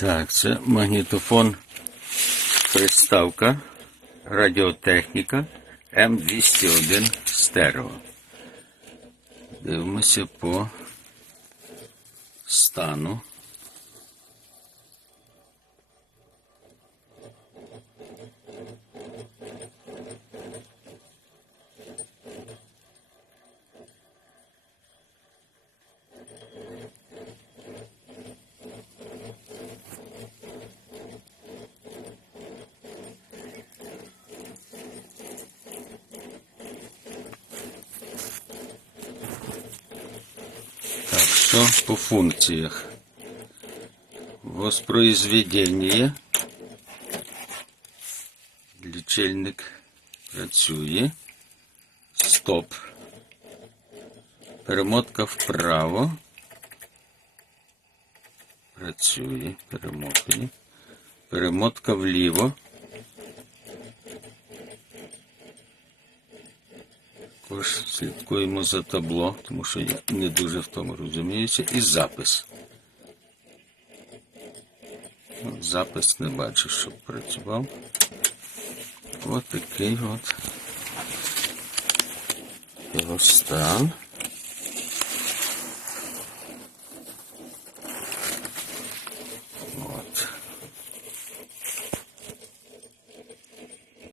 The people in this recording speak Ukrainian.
Так, це магнітофон приставка радіотехніка М201 стерео. Дивимося по стану. Что по функциях? Воспроизведение. Лічильник працює. Стоп. Перемотка вправо. Працює. Перемотує. Перемотка вліво. Також слідкуємо за табло, тому що я не дуже в тому розуміюся. І запис. Запис не бачу, щоб працював. Ось такий от його стан.